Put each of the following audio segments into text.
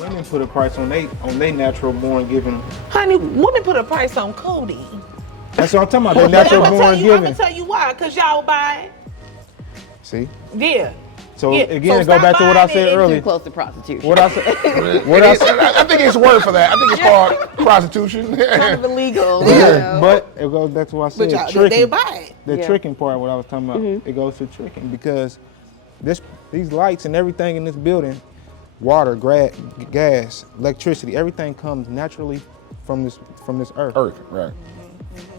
Women put a price on they natural born giving. Honey, women put a price on Cody. That's what I'm talking about. They But natural I'm born gonna giving. tell you why, cause y'all buy it. See? Yeah. So Yeah. again, So go back to what I stop said buying it. earlier. Too close to prostitution. What I said. What I said. I think it's a word for that. I think it's called prostitution. Kind of illegal. Yeah, but it goes back to what I But said. y'all, they Tricking. buy it. The Yeah. tricking part, what I was talking about, it goes to tricking because these lights and everything in this building, water, gas, electricity, everything comes naturally from this earth. Earth, right.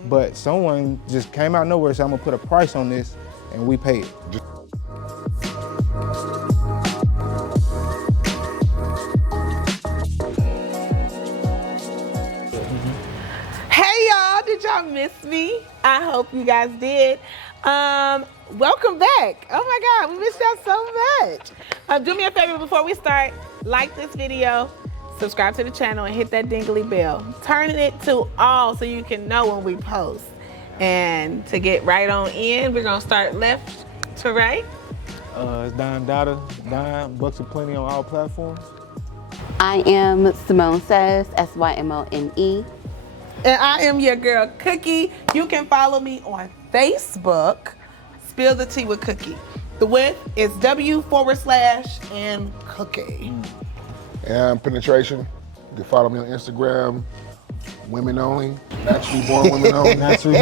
But someone just came out of nowhere and said, I'm gonna put a price on this, and we pay it. Hey y'all, did y'all miss me? I hope you guys did. Welcome back. Oh my God, we missed y'all so much. Do me a favor before we start, like this video, subscribe to the channel, and hit that dingly bell. Turn it to all so you can know when we post. And to get right on in, we're gonna start left to right. It's Don Dada, Don, Bucks of Plenty on all platforms. I am Simone Says, Simone. And I am your girl, Cookie. You can follow me on Facebook, Spill the Tea with Cookie. The width is W/and Cookie. And penetration. You can follow me on Instagram. Women only. Naturally born women only. Naturally.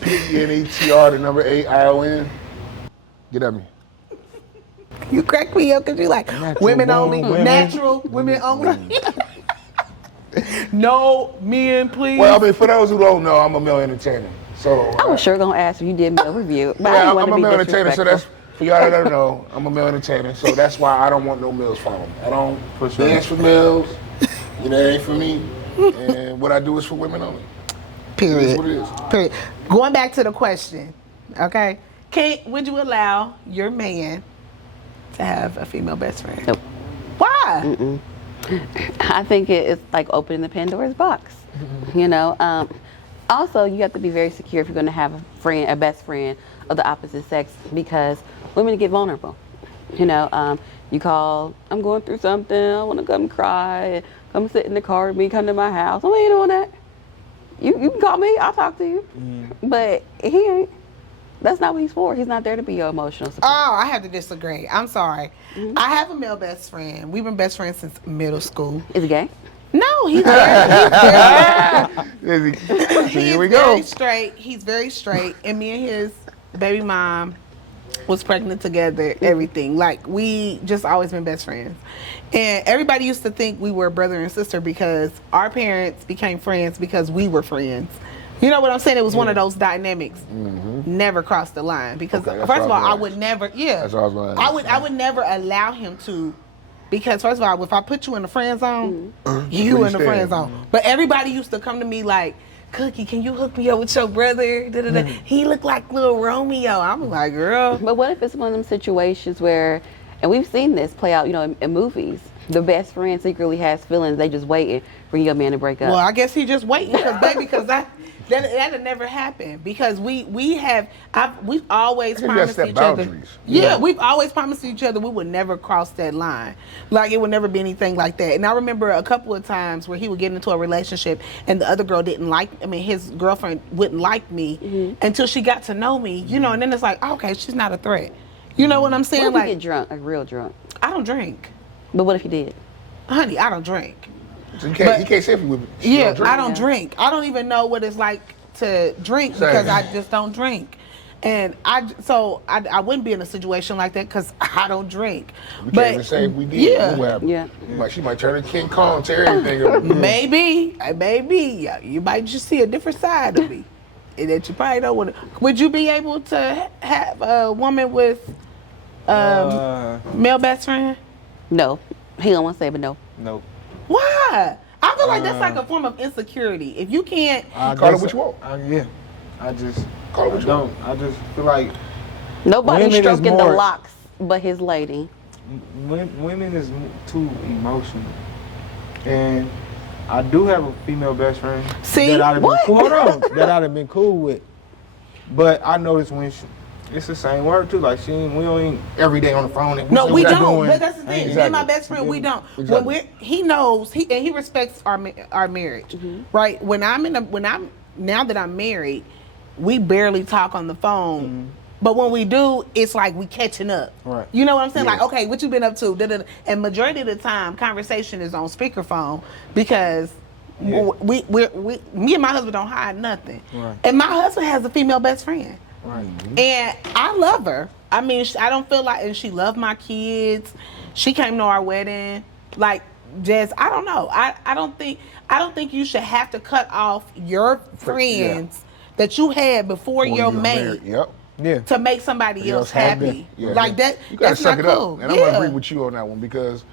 PENETR, the number 8 ION. Get at me. You crack me up because you like women born only, women. natural, women only. No men, please. Well, I mean, for those who don't know, I'm a male entertainer. So I was sure gonna ask if you did meal review, but I yeah, didn't I'm want a to be male entertainer, so disrespectful. that's for y'all that don't know. I'm a male entertainer, so that's why I don't want no males following me. I don't For sure. dance for males. You know, it ain't for me. And what I do is for women only. It is Period. what it is. Period. Going back to the question, okay? Would you allow your man to have a female best friend? Nope. Why? I think it's like opening the Pandora's box. You know. Also, you have to be very secure if you're going to have a best friend of the opposite sex, because women get vulnerable. You know, you call, I'm going through something, I want to come cry, come sit in the car with me, come to my house. I ain't doing that. You can call me, I'll talk to you. But he ain't. That's not what he's for. He's not there to be your emotional support. Oh, I have to disagree. I'm sorry. I have a male best friend. We've been best friends since middle school. Is he gay? No, he's very So here we He's very go. straight. He's very straight. And me and his baby mom was pregnant together, everything. Like, we just always been best friends. And everybody used to think we were brother and sister because our parents became friends because we were friends. You know what I'm saying? It was one of those dynamics. Never crossed the line because Okay, that's first of what all, I I was would gonna never. That's what I was gonna ask. I would never allow him to. Because first of all, if I put you in the friend zone, you where in the you friend stand. zone. But everybody used to come to me like, Cookie, can you hook me up with your brother? Da, da, da. He looked like little Romeo. I'm like, girl. But what if it's one of them situations where, and we've seen this play out, you know, in movies, the best friend secretly has feelings, they just waiting for your man to break up. Well, I guess he just waiting because baby, because that'll never happen because we've always I think you gotta promised set each other. boundaries. Yeah, we've always promised each other we would never cross that line. Like it would never be anything like that. And I remember a couple of times where he would get into a relationship and the other girl didn't like. I mean, his girlfriend wouldn't like me until she got to know me. You know, and then it's like, okay, she's not a threat. You know what I'm saying? What if Like, you get drunk, like real drunk? I don't drink, But what if you did? honey. I don't drink. So you can't say if you would. Yeah, drink. I don't drink. I don't even know what it's like to drink Same. because I just don't drink. And I wouldn't be in a situation like that because I don't drink. We But can't even say if we did. yeah, What happened? Yeah. She might turn to King Kong, tear everything up. maybe, yeah, you might just see a different side of me and that you probably don't want to. Would you be able to have a woman with male best friend? No. He don't want to say, but no. Nope. Why? I feel like that's like a form of insecurity. If you can't, Call it what you want. I just Call it what you want. I just feel like Nobody's Women is stroking the more- locks but his lady. women is too emotional, and I do have a female best friend See? that I'd have been What? cool. Hold on, that I'd have been cool with, but I noticed when It's the same word too. Like we don't even every day on the phone. And No, we what you don't. doing. But that's the thing. Ain't Me and my exactly. best friend, we don't. Exactly. When he knows, he respects our marriage, right? When I'm now that I'm married, we barely talk on the phone. But when we do, it's like we catching up. Right. You know what I'm saying? Yeah. Like, okay, what you been up to? Da-da-da. And majority of the time, conversation is on speakerphone because we me and my husband don't hide nothing. Right. And my husband has a female best friend. Right. And I love her. I mean, I don't feel like, and she loved my kids. She came to our wedding. Like, just, I don't know. I don't think you should have to cut off your friends that you had before your mate Yep. Yeah. to make somebody else happy. Yeah. Like that. You gotta that's suck not it cool. up. And I'm gonna agree with you on that one because,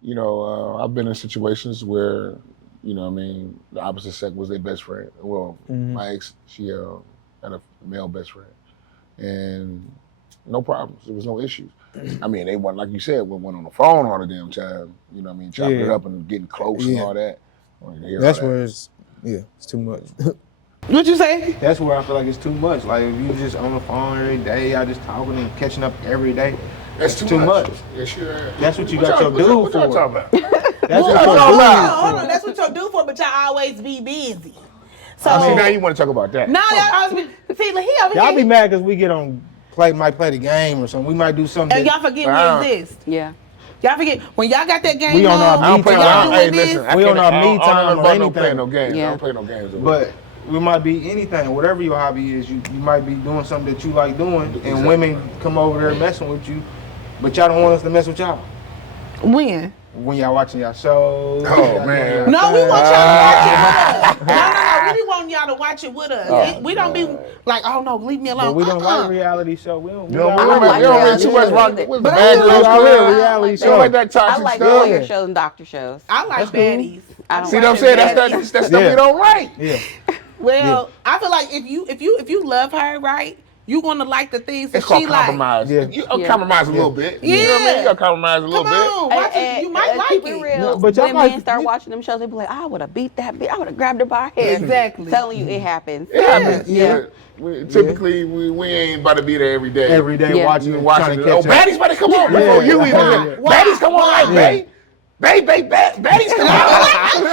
you know, I've been in situations where, you know what I mean, the opposite sex was their best friend. Well, my ex, she had a male best friend. And no problems. There was no issues. I mean, they weren't, like you said, went on the phone all the damn time. You know what I mean? Chopping it up and getting close and all that. That's where it's too much. What you say? That's where I feel like it's too much. Like if you just on the phone every day, y'all just talking and catching up every day. That's too much. Yeah, sure. That's what you got your dude for. What y'all talking about? That's what Hold your on, dude hold for. on. That's what y'all do for, but y'all always be busy. So See, now you want to talk about that. now y'all always be. See, like, he over Y'all here. be mad because we get on might play the game or something. We might do something. And that- y'all forget we exist. Yeah. Y'all forget when y'all got that game We on our on. me I don't play time. y'all Hey, doing listen, this. I We can't- on our I me don't know time nothing or about no anything. playing no games. Yeah. I don't play no games. But we might be anything, whatever your hobby is. You might be doing something that you like doing, and Exactly. women come over there messing with you, but y'all don't want us to mess with y'all. When? When y'all watching y'all shows. Oh, y'all doing man. y'all No, we thing. want y'all to watch it with us. No. We want y'all to watch it with us. Oh, We don't be like, oh no, leave me alone. But we don't Uh-uh. like reality show. We don't. You know, we we don't like don't reality too much shows rock. either. What's But the I bad like girls y'all club? real reality You show. don't like that I toxic like stuff? lawyer shows and doctor shows. I like cool. baddies. I don't See like what I'm saying? That's baddies. that stuff Yeah. we don't like. Yeah. Well, I feel like if you love her, right, you gonna like the things that It's called she like. compromise. Yeah. You Yeah. compromise a little bit. You know what I mean? You gotta compromise a little Come bit. on, watch it. You might like keep it. real. No, but y'all when might- men start watching them shows, they be like, I would have beat that bitch. I would have grabbed her by her hair. Exactly. Telling you it happens. It happens. Yeah. Typically, we ain't about to be there every day. Every day Yeah. watching, You trying watching to it. catch Oh, up. baddies about to come on Yeah. before you even. Why? Baddies come on like, Yeah. baddies come on.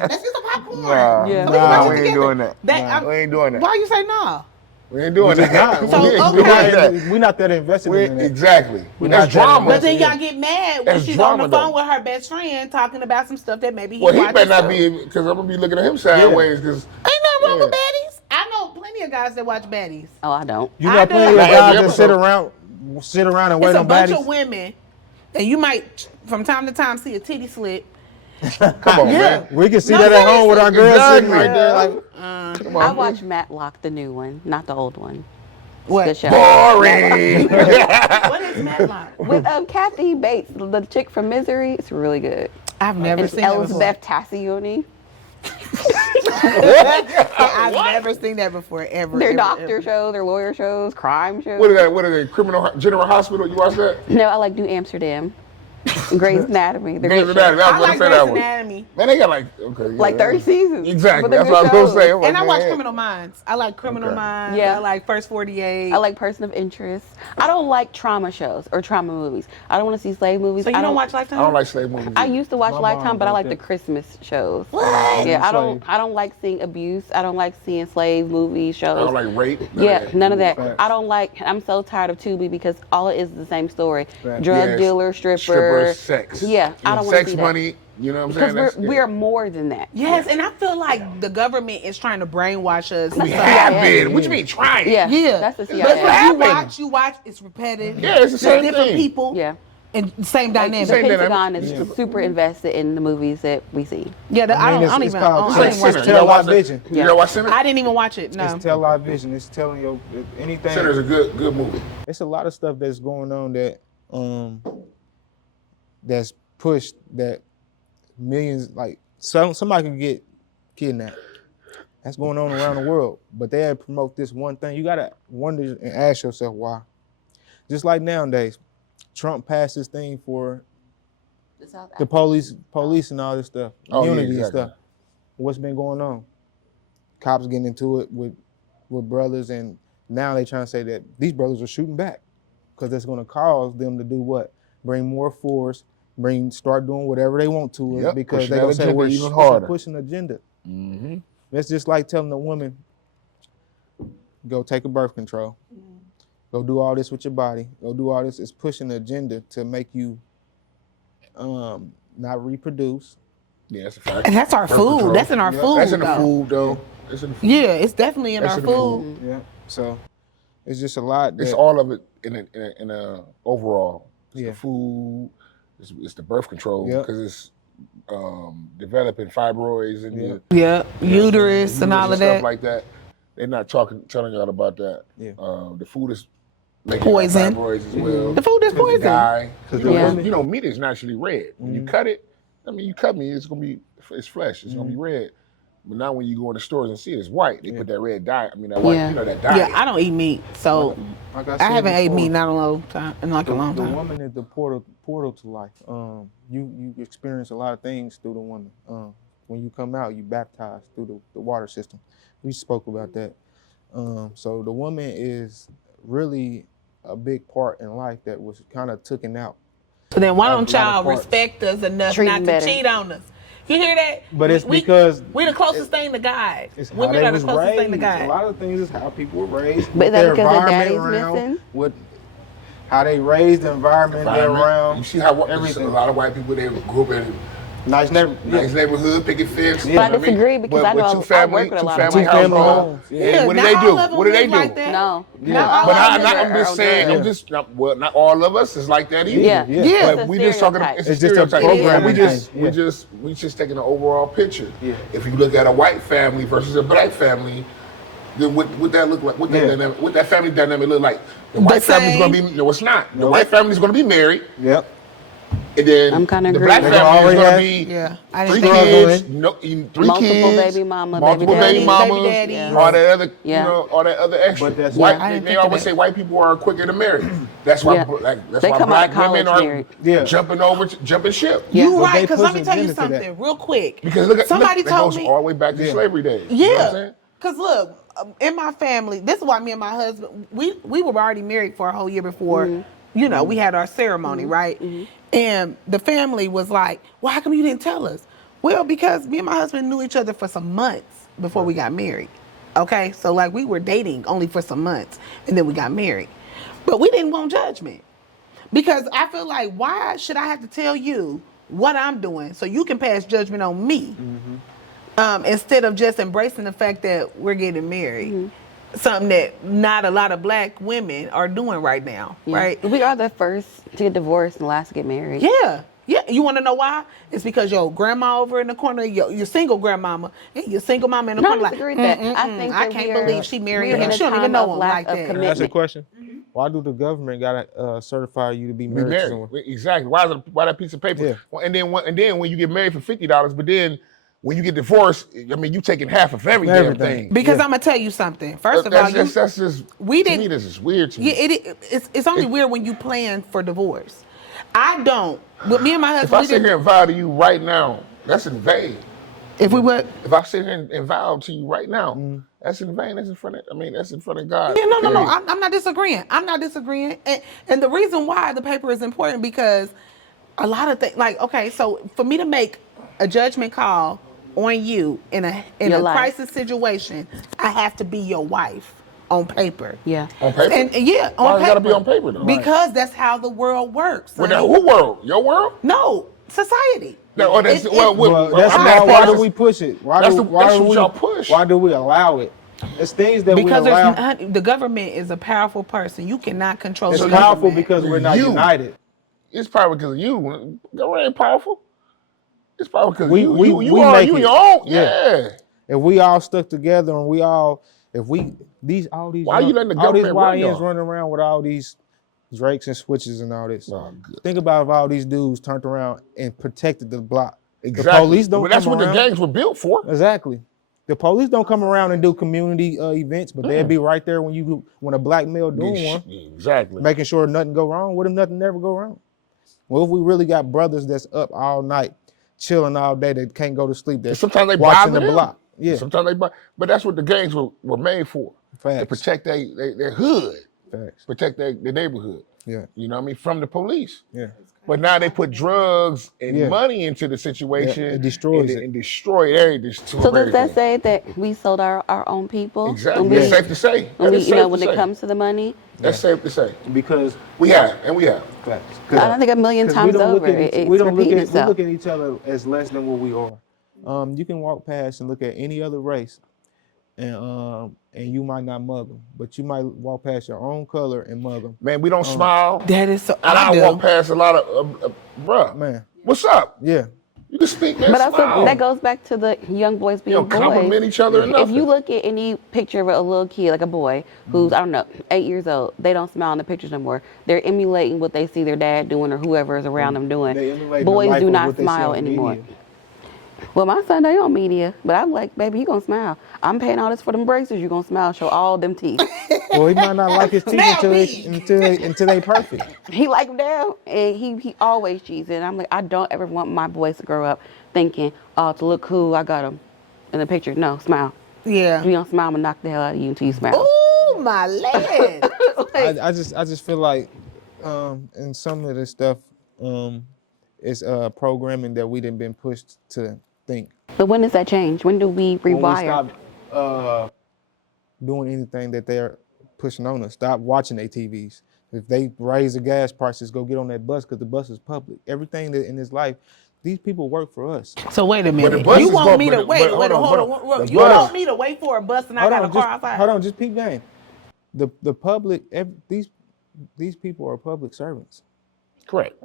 Let's get some popcorn. Yeah. So we can watch it we ain't together. doing that. I'm- We ain't doing that. Why you say no? We ain't doing that. So, We ain't okay. doing that. We're not that invested in that. Exactly. We're That's not that drama. But then Yeah. y'all get mad when That's she's on the drama, phone though. with her best friend talking about some stuff that maybe he Well, he watches. better not too. be, because I'm gonna be looking at him sideways. Because Ain't nothing wrong with Yeah. baddies. I know plenty of guys that watch baddies. Oh, I don't. You I got plenty do. of Not guys every that sit episode. around and It's wait a on bunch baddies. of women, and you might from time to time see a titty slip. come on, man. We can see No, that at home with our girls sitting Exactly. right there. Like, Come I on. watch Matlock, the new one, not the old one. What? Good show. Boring. What is Matlock? With Kathy Bates, the chick from Misery. It's really good. I've never And seen that before. Elizabeth Tassioni. I've never seen that before, ever. Their ever, doctor ever. shows, their lawyer shows, crime shows. What is that? What are they? General Hospital? You watch that? No, I like New Amsterdam. Grey's Anatomy. They're Grey's good Anatomy. shows. I I was like gonna say Grey's that one. Anatomy. Man, they got like okay, yeah, Like 30 seasons. Exactly. But they're That's what I was good gonna say. shows. I'm like, And I watch man. Criminal Minds. I like Criminal Okay. Minds. Yeah. I like First 48. I like Person of Interest. I don't like trauma shows or trauma movies. I don't want to see slave movies. So you I don't watch Lifetime? I don't like slave movies. I used to watch My Lifetime, mom but I like liked the it. Christmas shows. What? Yeah, I Slave. don't like seeing abuse. I don't like seeing slave movies, shows. I don't like rape. Yeah, none of that. Facts. I don't like. I'm so tired of Tubi because all it is the same story: Facts. drug Yes. dealer, stripper, sex. Yeah, I don't want to Sex, see money. You know what I'm that saying? because we're more than that. Yes, and I feel like the government is trying to brainwash us. We the have CIA. been. What you mean trying? Yeah, Yeah, that's the But CIA. what you watch, it's repetitive. Yeah, it's the same different thing. people. Yeah. And same Like, dynamic. the Same Pentagon dynamic. is super invested in the movies that we see. Yeah, I don't it's even. called- I It's didn't like watch Sinner. it. You ever watch Television. that? You ever watch Sinner? I didn't even watch it. No. it's television. It's telling you anything. Sinner's a good movie. It's a lot of stuff that's going on that that's pushed that millions like somebody can get kidnapped. That's going on around the world, but they promote this one thing. You gotta wonder and ask yourself why. Just like nowadays, Trump passed this thing for the police and all this stuff, Oh, yeah, unity exactly. and stuff. What's been going on? Cops getting into it with brothers and Now they trying to say that these brothers are shooting back because it's going to cause them to do what? Bring more force, start doing whatever they want to Yep, because pushing they're that going to say agenda we're even harder. pushing an agenda. Mm-hmm. That's just like telling a woman, go take a birth control. Go do all this with your body. Go do all this. It's pushing an agenda to make you not reproduce. Yeah, that's a fact. And that's our Birth food. control. That's in our food. That's in the though. food, though. It's in the food. Yeah, it's definitely in That's our in the food. Yeah. So it's just a lot. It's that- all of it in a overall. It's Yeah. the food. It's the birth control Yep. because it's developing fibroids and Yeah. your Yeah, uterus and all of stuff that. like that. They're not telling y'all about that. Yeah. The food is making Poison. fibroids as well. The food is poison. Dye. You know, Yeah. you know, meat is naturally red. When you cut it, I mean, you cut meat, it's flesh. It's gonna be red. But now when you go in the stores and see it, it's white. They put that red dye. I mean, that white. Yeah. You know that dye. Yeah, I don't eat meat, so like I said haven't ate before, meat not a long time, in like a long The time. woman is the portal to life. You experience a lot of things through the woman. When you come out, you baptized through the water system. We spoke about that. So the woman is really a big part in life that was kind of taken out. So then why don't a lot of y'all parts. respect us enough Treat not them to better. cheat on us? You hear that? But it's We- because we the closest thing to God. it's how Women they are the was closest thing to raised. God. A lot of things is how people were raised. But is what that their because their environment daddy's around, missing? how they raised, the environment they're around. You see how everything. a lot of white people they grew up in Nice nice neighborhood, picket fence. But you know I what mean? disagree because I But know two I family, work with a two lot of family white family household. homes. And what do not they all do? of them What do they live do? like that. No. Yeah. Not all But of them I'm live just like saying, Yeah. not all of us is like that either. Yeah. Yeah. Yeah. But we just talking. Stereotype. It's It's a just a stereotype. programming We thing. we just taking an overall picture. Yeah. If you look at a white family versus a black family, then what that look like? What that Yeah. dynamic, what that family dynamic look like? The white The family's gonna same. be no, it's not. The white family's gonna be married, Yep. and then I'm kinda the agree. black They family is already gonna have- be Yeah, I three didn't think kids, struggling. three Multiple kids, baby mama, multiple baby baby daddy. mamas, Baby daddy. all that other, Yeah. you know, all that other extra. But that's white. why- I didn't They think of always that. say white people are quicker to marry. That's why, Yeah. that's They why come black out of college women are married. Yeah. jumping ship. Yeah. You But right, they because let push me tell you agenda to that. something real quick. Because look, somebody that told goes me. all the way back to Yeah. slavery days. You know what I'm Yeah, saying? because look, in my family, this is why me and my husband, we were already married for a whole year before, you know, we had our ceremony, right? And the family was like, well, how come you didn't tell us? Well, because me and my husband knew each other for some months before we got married. Okay, so like we were dating only for some months and then we got married. But we didn't want judgment. Because I feel like, why should I have to tell you what I'm doing so you can pass judgment on me? Instead of just embracing the fact that we're getting married. Something that not a lot of black women are doing right now, Yeah. right? We are the first to get divorced and the last to get married. Yeah. Yeah. You want to know why? It's because your grandma over in the corner, your single grandmama, and your single mama in the No, I corner. disagree with that. I think I that can't we are- believe she married we're him. in a She don't even time know of him lack like of that. Can I ask you a commitment. question? Why do the government gotta certify you to be Be married to married. someone? Exactly. Why that piece of paper? Yeah. Well, and then when you get married for $50, but then when you get divorced, I mean, you taking half of every damn Everything. thing. Because Yeah. I'm gonna tell you something. First of all, that's just we to me, didn't- this is weird to yeah, me. it's only weird when you plan for divorce. I don't. With me and my If I husband, sit here and vow to you right now, that's in vain. if we would. If I sit here and vow to you right now, that's in vain. That's in front of. I mean, that's in front of God. Yeah, no. Period. I'm not disagreeing. And the reason why the paper is important because a lot of things, like, okay, so for me to make a judgment call on you in a Your life. crisis situation, I have to be your wife on paper. Yeah. On paper. And yeah, Why on it paper. gotta be on paper, though? Because that's how the world works. Well, sonny. now, who world? Your world? No, society. No, or that's, It- well, it- Well, that's I'm why, not why part do of we push it? Why That's do, the- why that's do what we y'all push. Why do we allow it? It's things that Because we allow. honey, the government is a powerful person. You cannot control It's the powerful government. because we're not You. united. It's probably because of you. Government ain't powerful. It's probably because We- you. we- you we are make you it. your own. Yeah. Yeah. If we all stuck together and all these Why you letting the all these government run YNs y'all? running around with all these Drakes and switches and all this. Oh, good. Think about if all these dudes turned around and protected the block. Exactly. The police don't But that's come what around. the gangs were built for. Exactly. The police don't come around and do community events, but they'll be right there when a black male doing one, Exactly. making sure nothing go wrong. What if nothing never go wrong? Well, if we really got brothers that's up all night, chilling all day, that can't go to sleep, that's Sometimes they watching bother the them. block. Yeah, Sometimes they, but that's what the gangs were made for. Facts. to protect their hood, Facts. protect their neighborhood. Yeah. You know what I mean? From the police. Yeah. But now they put drugs and Yeah. money into the situation. Yeah, it destroys it. And destroy everything. So does that say that we sold our own people? Exactly. When we, It's safe to say. when we, It's you know, safe when to it say. comes to the money? That's safe to say. Because We have. facts. I don't think a million 'Cause we times don't look over, at it's we don't look repeating at we itself. look at each other as less than what we are. You can walk past and look at any other race, and you might not mug them, but you might walk past your own color and mug them. Man, we don't smile. That is so. And I do. walk past a lot of, bruh, Man, what's up? yeah, You can speak, man. But also, smile. that goes back to the young boys being You don't boys. compliment each other or If nothing. you look at any picture of a little kid, like a boy, who's, I don't know, 8 years old, they don't smile in the pictures no more. They're emulating what they see their dad doing or whoever is around them doing. they emulate the Boys life do of not what they see smile on anymore. media. Well, my son, they on media, but I'm like, baby, you gonna smile. I'm paying all this for them braces, you gonna smile, show all them teeth. Well, he might not like his teeth Smell until they perfect. He like them down, and he always cheats. And I'm like, I don't ever want my boys to grow up thinking, oh, to look cool, I got them in the picture. No, smile. Yeah. If you don't smile, I'm gonna knock the hell out of you until you smile. Oh my land. I just feel like, in some of this stuff, it's programming that we didn't been pushed to think. But when does that change? When do we When we rewire? stop doing anything that they're pushing on us, stop watching their TVs. If they raise the gas prices, go get on that bus because the bus is public. Everything that in this life, these people work for us. So wait a minute. bus You is want going- me to but- wait? but Wait, hold on, hold on. the You bus- want me to wait for a bus and I got a car outside? Hold on, just peep game. The public, these people are public servants. Correct.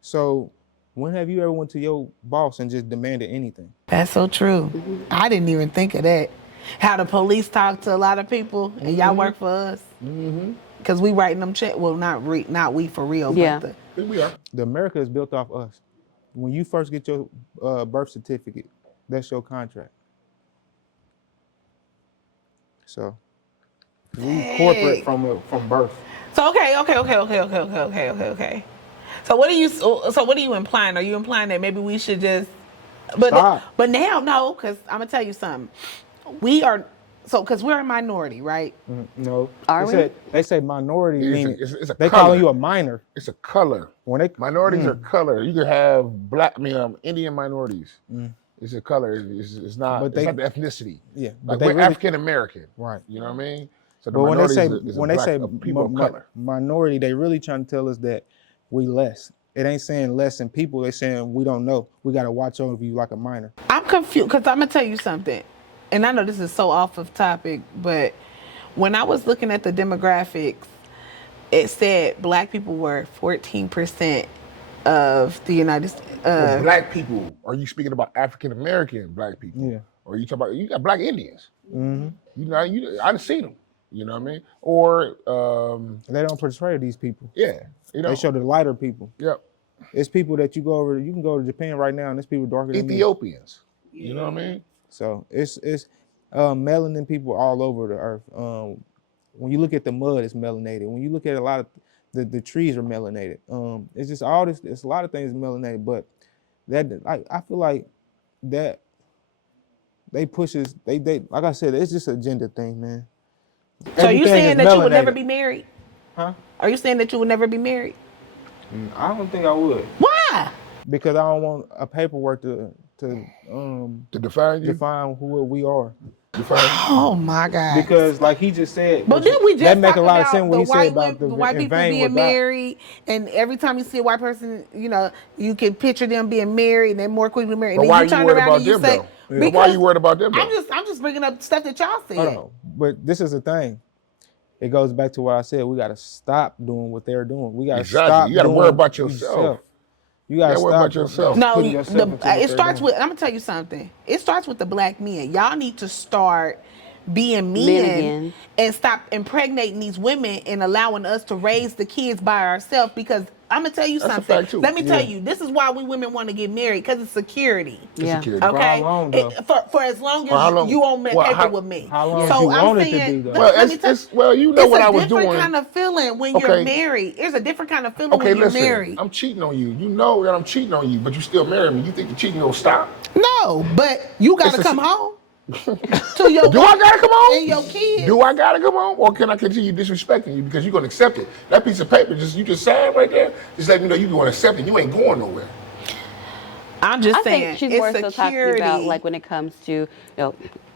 So when have you ever went to your boss and just demanded anything? That's so true. I didn't even think of that. How the police talk to a lot of people, and y'all work for us. Because we writing them check. Well, not we for real. Yeah. But Here we are. The America is built off us. When you first get your birth certificate, that's your contract. So we corporate from birth. So okay. So what are you implying? Are you implying that maybe we should just? Stop. But now no, because I'm gonna tell you something. Because we're a minority, right? No, Are they say minority It's a- meaning it's a they color. calling you a minor It's a color. when they Minorities are color. You can have Indian minorities. It's a color. It's not. But It's they- not the ethnicity. Yeah, but Like they we're really- African American. Right. You know what I mean? So the But when they say people of color. minority, they really trying to tell us that we less. It ain't saying less than people. They saying we don't know. We got to watch over you like a minor. I'm confused because I'm gonna tell you something, and I know this is so off of topic, but when I was looking at the demographics, it said black people were 14% of the United States. Black people. Are you speaking about African American black people? Yeah. Or you talking about you got black Indians? Mm-hmm. I done seen them. You know what I mean? Or They don't portray these people. yeah, you know. They show the lighter people. Yep. It's people that you can go to Japan right now, and there's people darker than me. Ethiopians. You know what I mean? So it's melanin people all over the earth. When you look at the mud, it's melanated. When you look at a lot of the trees are melanated. It's just all this. It's a lot of things melanated, but that I feel like that they pushes they like I said, it's just an agenda thing, man. So you Everything saying is that you would never melanated. be married? Huh? Are you saying that you would never be married? I don't think I would, Why? because I don't want a paperwork to To define you. define who we are. Define Oh my God. Because like he just said, But then we just that make a talked lot of about sense what the he said white about the white people vein being with God. married, and every time you see a white person, you can picture them being married, and they're more quickly married. But And why then are you turn worried around about and you them say, though? But why are you worried about them though? I'm just bringing up stuff that y'all said. Hold on. But this is the thing. It goes back to what I said. We got to stop doing what they're doing. We got to Exactly. stop. You gotta doing worry about yourself. You got to You gotta worry stop about yourself. No, putting yourself into what it they're starts doing. with. I'm gonna tell you something. It starts with the black men. Y'all need to start being Men men again. and stop impregnating these women and allowing us to raise the kids by ourselves. Because I'm gonna tell you That's a something. fact, too. Let me tell you, this is why we women want to get married, because it's security. Yeah. Security. For how Okay, long, though? for as long as For how long? you on Well, paper how- with me. how long so you I'm want it to saying, be, though? Well, let me tell you know what I was It's a different doing. kind of feeling when Okay. you're married. There's a different kind of feeling Okay, when you're listen. married. I'm cheating on you. You know that I'm cheating on you, but you still marry me. You think the cheating gonna stop? No, but you got It's to a come se- home. to your Do I gotta come home? and your kids. Do I gotta come home, or can I continue disrespecting you because you're gonna accept it? That piece of paper, you just signed right there. Just let me know you're gonna accept it. You ain't going nowhere. I'm just I saying, think she's it's more so talking security. about like when it comes to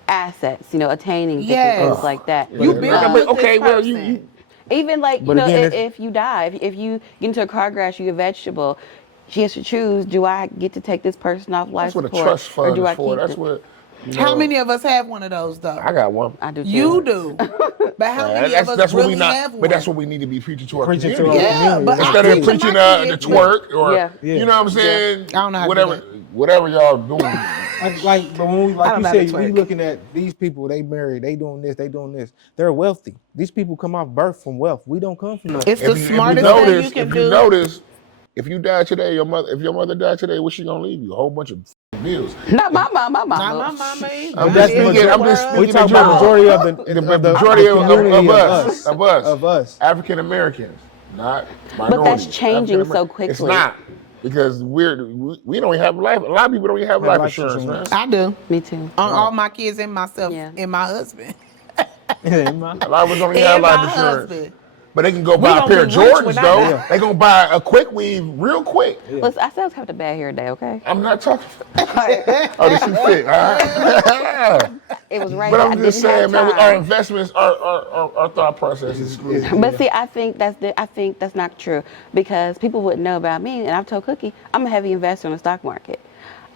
assets, attaining Yes. different things like that. You been But, with okay, this well, person. you Even like But again, if you die, if you get into a car crash, you get a vegetable. She has to choose: do I get to take this person off life that's what a support, trust or fund do is I for. keep That's them? what. How many of us have one of those though? I got one. I do too. You do, but how many of us That's what really we not. have one? But that's what we need to be preaching to our Preaching to community. our Yeah, community. but Instead I of teach my preaching kids, the twerk or Yeah. you know what I'm saying, I don't know how to do whatever y'all doing. But when we, I like don't you know how to said, we twerk. looking at these people. They married. They doing this. They doing this. They're wealthy. These people come off birth from wealth. We don't come from nothing. It's the smartest thing you can if do. you notice, if you die today, if your mother died today, what's she gonna leave you? A whole bunch of bills. Not my mom, my mama. Not my mama. I'm That's just the speaking. I'm majority. just We speaking talking in about general. majority of The the majority community of us, us. African Americans, not minorities. But that's changing so African-American. It's quickly. not because we don't even have life. A lot of people don't even have life insurance, man. insurance. I do. Me too. On all my kids and myself Yeah. and my husband. A lot of us don't even have And life my insurance. husband. But they can go buy a gonna pair of be rich Jordans when I though. die. They gonna buy a quick weave real quick. Listen, I still have a bad hair day, okay? I'm not talking. Oh, this you fit. It was right. But I I'm just didn't saying, have man, our time. investments, our thought process is screwed. But see, I think that's not true because people wouldn't know about me. And I've told Cookie, I'm a heavy investor in the stock market.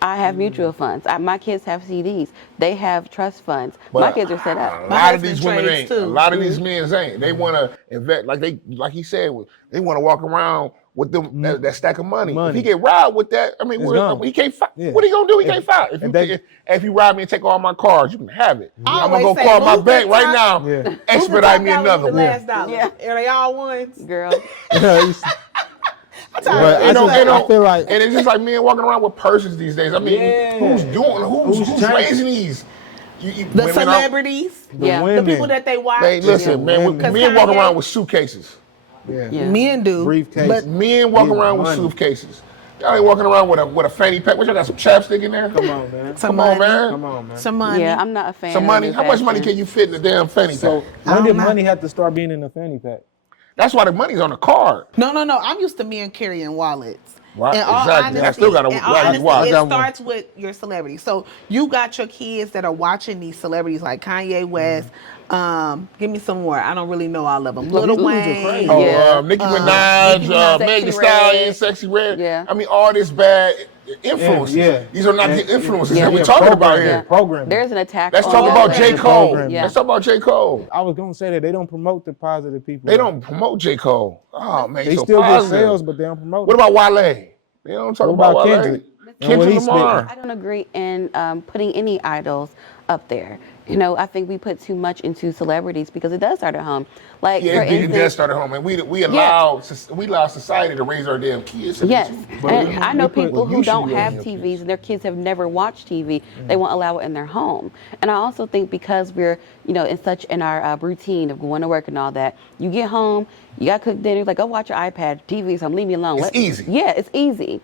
I have mutual funds. My kids have CDs. They have trust funds. My But kids are set A up. lot of husband these women trades ain't. too. A lot of these men ain't. They want to invest, like he said, they want to walk around with them that stack of money. If he get robbed with that, I mean, gone. he can't fight. Yeah. What he gonna do? He can't fight. If you rob me and take all my cars, you can have it. I'm gonna go call my bank right now. Yeah. Expedite me another one. Last dollar. Yeah. Are they all ones? Girl, But I feel like and it's just like men walking around with purses these days. I mean, Yeah. who's changing? raising these? The Women are- celebrities, yeah. the women. people that they watch. Man, listen, man, women. men walk Kanye- around with suitcases. Yeah. Yeah. Men do. Briefcase. But Men walk Getting around with money. suitcases. Y'all ain't walking around with a fanny pack. What, y'all got some chapstick in there? Come on, man. some Come on, money. man. Come on, man. Some money. Yeah, I'm not a fan. Some of money. new How much money fashion. can you fit in the damn fanny So pack? when don't did know. money have to start being in a fanny pack? That's why the money's on the card. No. I'm used to men carrying wallets. Right, In all exactly. I honesty, still got a in all right, honesty, why? I it got one. starts with your celebrity. So you got your kids that are watching these celebrities like Kanye West. Give me some more. I don't really know all of them. Look, Lil these dudes are Wayne. crazy. Oh, Yeah. Nicki Minaj, Nicki Minaj, Meg Thee Sexy Stallion, Red. Sexy Red. Yeah. I mean, all this bad influences. Yeah. These are not the influences Yeah. that we're Yeah, talking about programming. here. Programming. There's an attack. Let's on talk about that. J. Cole. Programming. Yeah. Let's talk about J. Cole. I was gonna say that they don't promote the positive people. They don't promote J. Cole. Oh, man, They he's so still positive. get sales, but they don't promote. What it. about Wale? They don't talk What about about Wale. Kendrick? And what Kendrick he's Lamar. I don't agree in putting any idols up there. I think we put too much into celebrities because it does start at home. Like, Yeah, for it does instance, start at home, and we allow society to raise our damn kids. yes, and I know we put- people well, who you should don't be have raising your TVs and their kids have never watched TV. They won't allow it in their home. And I also think because we're, in our routine of going to work and all that, you get home, you got to cook dinner, like, go watch your iPad, TV, so leave me alone. It's easy. Yeah, it's easy.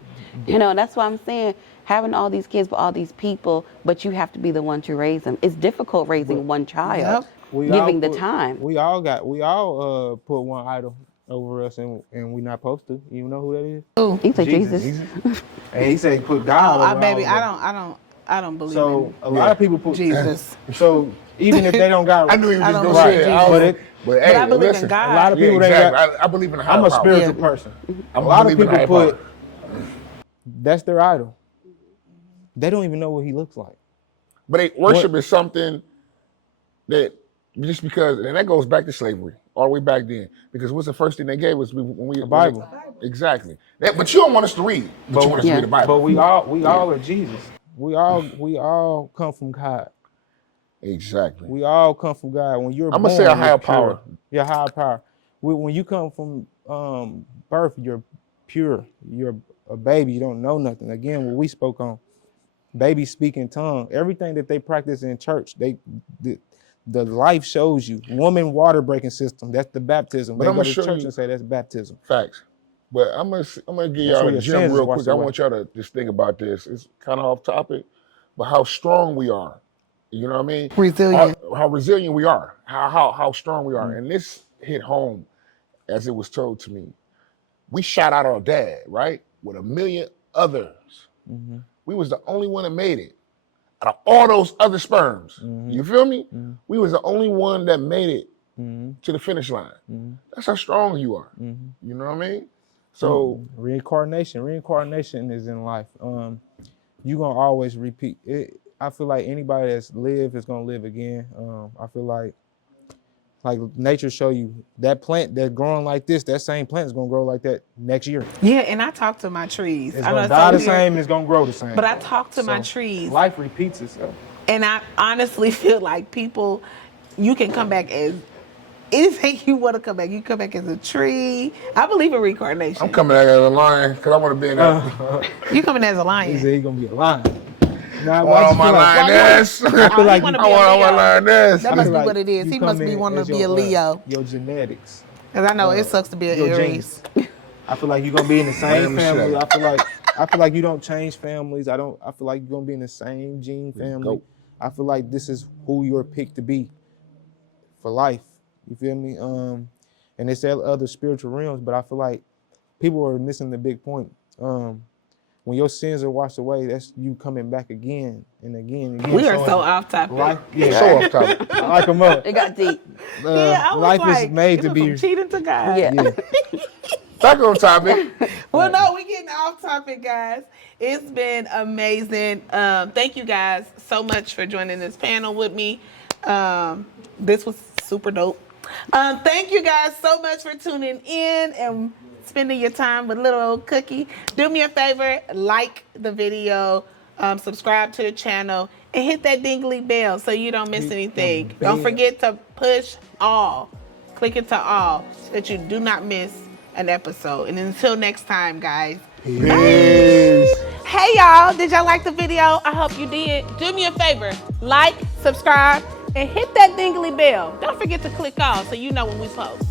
And that's why I'm saying having all these kids with all these people, but you have to be the one to raise them. It's difficult raising one child, giving the time. We all put one idol over us, and we not supposed to. You know who that is? You say Jesus. And he said he put God. over Baby, all of us. I don't believe So in a lot of people put Jesus. So even if they don't got, I knew he was I going don't to believe say in it. Jesus. But it- But hey, I believe in listen, God. a lot of Yeah, people they exactly. got. I believe in a higher I'm a power. spiritual Yeah. person. I'm A lot of believe in a people higher put that's their idol. They don't even know what he looks like. But worship is something that just because, and that goes back to slavery, all the way back then. Because what's the first thing they gave us when we The Bible. Exactly. But you don't want us to read. But you want us to read the Bible. But we all are Jesus. We all come from God. Exactly. We all come from God. When you're I'm born, gonna say a you're higher pure. power. Your higher power. When you come from birth, you're pure. You're a baby. You don't know nothing. Again, what we spoke on, babies speak in tongue. Everything that they practice in church, the life shows you. Woman water breaking system. That's the baptism. But They I'm go gonna to show church you- and say that's baptism. Facts. But I'm gonna give That's y'all where a your gem sins real is washed quick. I away. want y'all to just think about this. It's kind of off topic, but how strong we are. You know what I mean? Resilient. How resilient we are, how strong we are. And this hit home as it was told to me. We shot out our dad, right? With a million others. We was the only one that made it. Out of all those other sperms, you feel me? We was the only one that made it to the finish line. That's how strong you are. You know what I mean? So reincarnation is in life. You gonna always repeat it. I feel like anybody that's lived is gonna live again. I feel like nature show you that plant that's growing like this, that same plant is gonna grow like that next year. Yeah, and I talk to my trees. It's gonna die the same, it's gonna grow the same. But I talk to my trees. Life repeats itself. And I honestly feel like people, you can come back as anything you want to come back. You come back as a tree. I believe in reincarnation. I'm coming out as a lion because I want to be in that. You coming as a He lion. said he gonna be a lion. Nah, Oh, my lioness. I feel like wanna you, be a I want Leo. my lioness. That I must feel be like what it is. you He come must be in wanting as to be a your, Leo. Your genetics. Because I know it sucks to be an your Aries. genes. I feel like you're gonna be in the same Michelle. family. I feel like you don't change families. I feel like you're gonna be in the same gene family. Go. I feel like this is who you're picked to be for life. You feel me? And they say other spiritual realms, but I feel like people are missing the big point. When your sins are washed away, that's you coming back again and again and again. We are so off topic. Life, yeah, So off topic. I like them up. It got deep. Yeah, I was life like, is made it to was be. from cheating to God. Yeah. Yeah. Back on topic. Well, no, we're getting off topic, guys. It's been amazing. Thank you guys so much for joining this panel with me. This was super dope. Thank you guys so much for tuning in and spending your time with little old Cookie. Do me a favor, like the video, subscribe to the channel, and hit that dingly bell so you don't miss anything. Don't forget to push all. Click it to all so that you do not miss an episode. And until next time, guys. Peace. Hey y'all, did y'all like the video? I hope you did. Do me a favor, like, subscribe, and hit that dingly bell. Don't forget to click all so you know when we post.